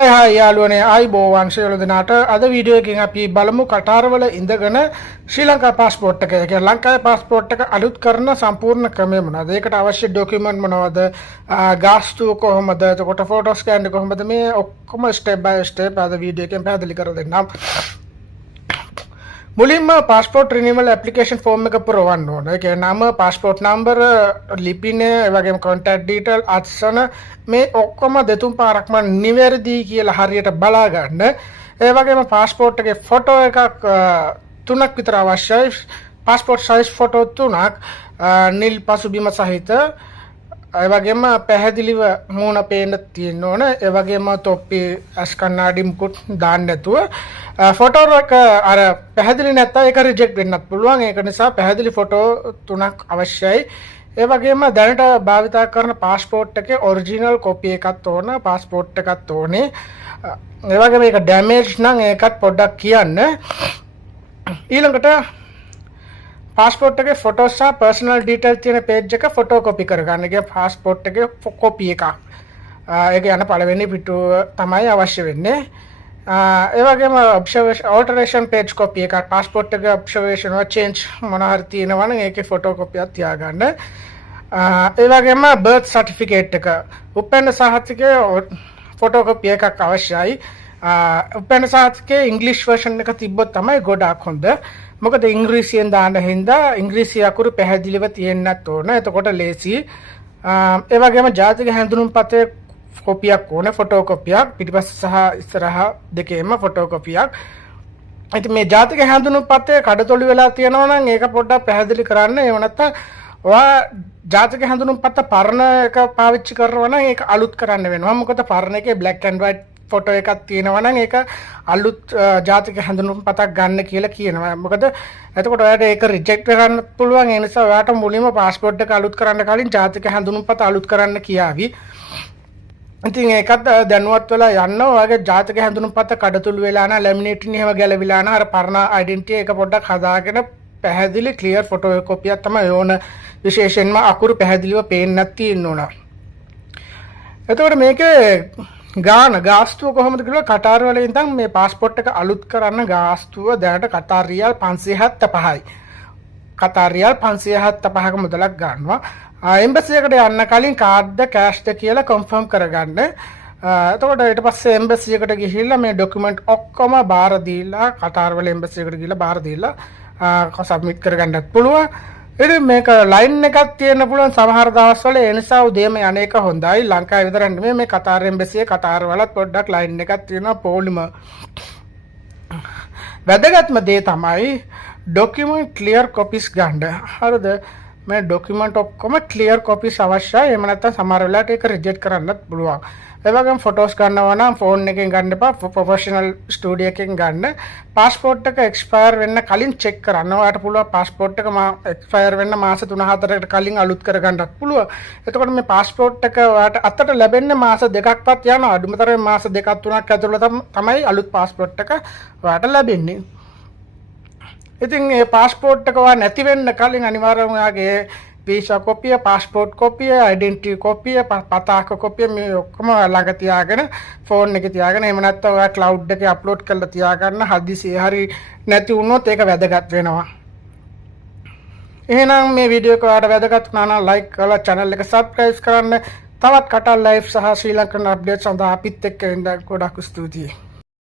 Hi යාළුවනේ ආයිබෝවන් සියලු දෙනාට අද වීඩියෝ එකකින් අපි බලමු කටාරවල ඉඳගෙන ශ්‍රී ලංකා පාස්පෝර්ට් එක කියන්නේ ලංකාවේ පාස්පෝර්ට් එක අලුත් කරන සම්පූර්ණ ක්‍රමය මොනවද? ඒකට අවශ්‍ය ඩොකියුමන්ට් මොනවද? ගාස්තු කොහොමද? එතකොට ෆොටෝ ස්කෑන් කොහොමද? මේ ඔක්කොම ස්ටෙප් බයි ස්ටෙප් අද වීඩියෝ එකෙන් පැහැදිලි කර දෙන්නම්. මුලින්ම පාස්පෝර්ට් රිනිවල් ඇප්ලිකේෂන් ෆෝම් එක පුරවන්න ඕන. ඒ කියන්නේ නම, පාස්පෝර්ට් නම්බර, ලිපිනය, ඒ වගේම කොන්ටැක්ට් ඩීටේල්, අත්සන මේ ඔක්කොම දෙතුන් පාරක්ම නිවැරදි කියලා හරියට බලා ගන්න. ඒ වගේම පාස්පෝර්ට් එකේ ෆොටෝ එකක් තුනක් විතර අවශ්‍යයි. පාස්පෝර්ට් සයිස් ෆොටෝ තුනක් නිල් පසුබිම සහිත. ඒ වගේම පැහැදිලිව මූණ පේන්න තියෙන්න ඕන. ඒ වගේම තොප්පි ඇස් කණ්ණාඩි මුකුත් දාන්න නැතුව ෆොටෝ එක අර පැහැදිලි නැත්නම් ඒක රිජෙක්ට් වෙන්නත් පුළුවන්. ඒක නිසා පැහැදිලි ෆොටෝ තුනක් අවශ්‍යයි. ඒ වගේම දැනට භාවිතා කරන පාස්පෝර්ට් එකේ ඔරිජිනල් කොපි එකක් ඕන. පාස්පෝර්ට් එකක් ඕනේ. ඒ වගේම ඒක ඩැමේජ් නම් ඒකත් පොඩ්ඩක් කියන්න. ඊළඟට පාස්පෝර්ට් එකේ ෆොටෝස් සහ පර්සනල් ඩීටේල් තියෙන පේජ් එක ෆොටෝ කොපි කරගන්න. ඒකේ පාස්පෝර්ට් එකේ කොපි එකක්. ඒක යන පළවෙනි පිටුව තමයි අවශ්‍ය වෙන්නේ. ඒ වගේම ඔල්ටරේෂන් පේජ් කොපි එකක්. පාස්පෝර්ට් එකේ ඔබ්සර්වේෂන් or චේන්ජ් මොන හරි තියෙනවා නම් ඒකේ ෆොටෝ කොපියක් තියාගන්න. ඒ වගේම බර්ත් සර්ටිෆිකේට් එක උපැන්න සහතිකයේ ෆොටෝ කොපි එකක් අවශ්‍යයි. උපැන්න සහතිකයේ ඉංග්‍රීසි වර්ෂන් එක තිබ්බොත් තමයි ගොඩාක් හොඳ. මොකද ඉංග්‍රීසියෙන් දාන්න හින්දා ඉංග්‍රීසි අකුරු පැහැදිලිව තියෙන්නත් ඕන. එතකොට ලේසි. ඒ වගේම ජාතික හැඳුනුම්පතේ කොපියක් ඕන, ෆොටෝ කොපියක් පිටිපස්ස සහ ඉස්සරහ දෙකේම ෆොටෝ කොපියක්. ඉතින් මේ ජාතික හැඳුනුම්පතේ කඩතොළු වෙලා තියෙනවා නම් ඒක පොඩ්ඩක් පැහැදිලි කරන්න. එහෙම නැත්නම් ඔයා ජාතික හැඳුනුම්පත පරණ එක පාවිච්චි කරනවා නම් ඒක අලුත් කරන්න වෙනවා. මොකද පරණ එකේ black and white ෆොටෝ එකක් තියෙනවා නම් ඒක අලුත් ජාතික හැඳුනුම්පතක් ගන්න කියලා කියනවා. මොකද එතකොට ඔයාලට ඒක රිජෙක්ට් කරන්න පුළුවන්. ඒ නිසා ඔයාලට මුලින්ම පාස්පෝර්ට් එක අලුත් කරන්න කලින් ජාතික හැඳුනුම්පත අලුත් කරන්න කියාවි. ඉතින් ඒකත් දැනුවත් වෙලා යන්න. ඔයාගේ ජාතික හැඳුනුම්පත කඩතුළු වෙලා නැ ලැමිනේටින් එහෙම ගැලවිලා නැ අර පරණ ඩෙන්ටිටි එක පොඩ්ඩක් හදාගෙන පැහැදිලි ක්ලියර් ෆොටෝ කොපියක් තමයි ඕන. විශේෂයෙන්ම අකුරු පැහැදිලිව පේන්නත් තියෙන්න ඕන. එතකොට මේකේ ගාස්තුව කොහොමද කියලා කටාර වල ඉඳන් මේ පාස්පෝර්ට් එක අලුත් කරන්න ගාස්තුව දැනට කතාර් රියල් 575යි. කතාර් රියල් 575ක මුදලක් ගන්නවා. එම්බසි එකට යන්න කලින් කාඩ්ද කෑෂ්ද කියලා කන්ෆර්ම් කරගන්න. එතකොට ඊට පස්සේ එම්බසි එකට ගිහිල්ලා මේ ડોකියුමන්ට් ඔක්කොම බාර දීලා කතාර් වල එම්බසි එකට ගිහිල්ලා බාර දීලා සබ්මිට් කරගන්නත් පුළුවන්. ඉතින් මේක ලයින් එකක් තියෙන්න පුළුවන් සමහර දවස්වල. ඒ නිසා උදේම යන එක හොඳයි. ලංකාවේ විතරක් නෙමෙයි මේ කතාර් එම්බසියේ කතාර් වලත් පොඩ්ඩක් ලයින් එකක් තියෙනවා පොලිම. වැදගත්ම දේ තමයි ડોකියුමන්ට් ක්ලියර් කොපිස් ගන්න. හරිද? මේ ડોකියුමන්ට් ඔක්කොම ක්ලියර් කොපිස් අවශ්‍යයි. එහෙම නැත්නම් සමහර වෙලාවට ඒක රිජෙක්ට් කරන්නත් පුළුවන්. ඒ වගේම ෆොටෝස් ගන්නවා නම් ෆෝන් එකෙන් ගන්න එපා. ප්‍රොෆෙෂනල් ස්ටුඩියෝ එකෙන් ගන්න. පාස්පෝර්ට් එක එක්ස්පයර් වෙන්න කලින් චෙක් කරන්න. ඔයාලට පුළුවන් පාස්පෝර්ට් එක එක්ස්පයර් වෙන්න මාස 3-4කට කලින් අලුත් කරගන්නත් පුළුවන්. එතකොට මේ පාස්පෝර්ට් එක ඔයාලට අතට ලැබෙන්නේ මාස 2ක්වත් යනවා. අඩුමතරම මාස 2-3ක් ඇතුළත තමයි අලුත් පාස්පෝර්ට් එක ඔයාලට ලැබෙන්නේ. ඉතින් මේ පාස්පෝර්ට් එක ඔයා නැති වෙන්න කලින් අනිවාර්යයෙන්ම ඔයාගේ වීසා කොපිය, පාස්පෝර්ට් කොපිය, ඩෙන්ටිටි කොපිය, පතාක කොපිය මේ ඔක්කොම ළඟ තියාගෙන ෆෝන් එකේ තියාගෙන එහෙම නැත්නම් ඔයා ක්ලවුඩ් එකේ අප්ලෝඩ් කරලා තියාගන්න. හදිසියේ හරි නැති වුණොත් ඒක වැදගත් වෙනවා. එහෙනම් මේ වීඩියෝ එක ඔයාලට වැදගත් වුණා නම් ලයික් කරලා channel එක subscribe කරන්න. තවත් කටාර් ලයිෆ් සහ ශ්‍රී ලංකන් අප්ඩේට්ස් සඳහා අපිත් එක්ක ඉන්න ගොඩක් ස්තුතියි.